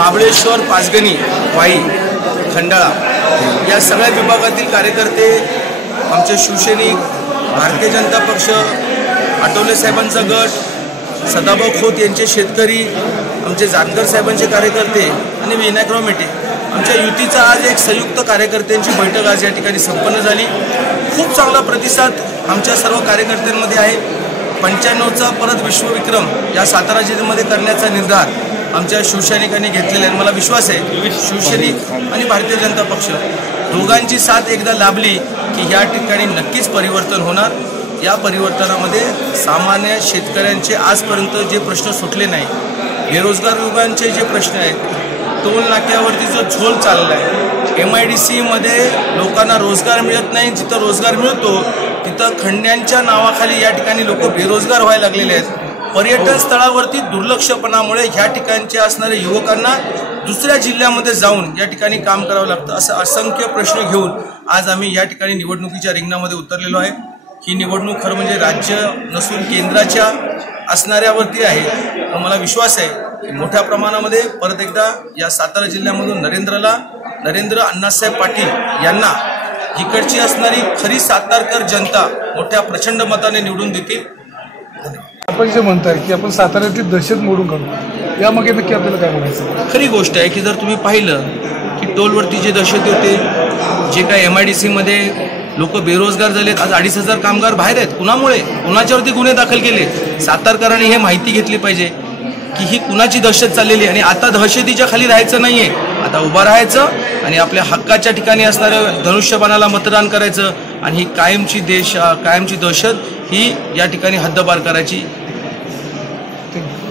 महाबळेश्वर पाचगणी वाई खंडाळा या सगळ्या विभागातील कार्यकर्ते आमचे शिवसैनिक भारतीय जनता पक्ष आठवले साहेबांचा गट सदाभाऊ खोत यांचे शेतकरी आमचे जानकर साहेबांचे कार्यकर्ते आणि विनायकराव मेटे. आमच्या युतीचा आज एक संयुक्त कार्यकर्त्यांची बैठक आज या ठिकाणी संपन्न झाली. खूप चांगला प्रतिसाद आमच्या सर्व कार्यकर्त्यांमध्ये आहे. पंच्याण्णवचा परत विश्वविक्रम या सातारा जिल्ह्यामध्ये करण्याचा निर्धार आमच्या शिवसैनिकांनी घेतलेला आणि मला विश्वास आहे शिवसैनिक आणि भारतीय जनता पक्ष दोघांची साथ एकदा लाभली की या ठिकाणी नक्कीच परिवर्तन होणार. या परिवर्तनामध्ये सामान्य शेतकऱ्यांचे आजपर्यंत जे प्रश्न सुटले नाही बेरोजगार युगांचे जे प्रश्न आहेत टोल नाक्यावरती जो झोल चालला आहे एम आय डी सीमध्ये लोकांना रोजगार मिळत नाही जिथं रोजगार मिळतो तिथं खंड्यांच्या नावाखाली या ठिकाणी लोक बेरोजगार व्हायला लागलेले आहेत. पर्यटन स्थळावरती दुर्लक्षपणामुळे ह्या ठिकाणच्या असणाऱ्या युवकांना दुसऱ्या जिल्ह्यामध्ये जाऊन या ठिकाणी काम करावं लागतं असं असंख्य प्रश्न घेऊन आज आम्ही या ठिकाणी निवडणुकीच्या रिंगणामध्ये उतरलेलो आहे. ही निवडणूक खरं म्हणजे राज्य नसून केंद्राच्या असणाऱ्यावरती आहे. मला विश्वास आहे की मोठ्या प्रमाणामध्ये परत एकदा या सातारा जिल्ह्यामधून नरेंद्रला नरेंद्र अण्णासाहेब पाटील यांना इकडची असणारी खरी सातारकर जनता मोठ्या प्रचंड मताने निवडून देतील. आपण जे म्हणताय की आपण साताऱ्यातली दहशत मोडून काढू. यामागे नक्की आपल्याला काय म्हणायचं खरी गोष्ट आहे की जर तुम्ही पाहिलं की टोलवरती जे दहशत होते जे काय एम आय डी सीमध्ये लोक बेरोजगार झालेत आज अडीच हजार कामगार बाहेर आहेत. कुणामुळे? कुणाच्यावरती गुन्हे दाखल केले? सातारकरांनी हे माहिती घेतली पाहिजे की ही कुणाची दहशत चाललेली आहे? आणि आता दहशतीच्या खाली राहायचं नाहीये. आता उभं राहायचं आणि आपल्या हक्काच्या ठिकाणी असणाऱ्या धनुष्यबाणाला मतदान करायचं आणि ही कायमची देश कायमची दहशत ही या ठिकाणी हद्दपार करायची. Namaste.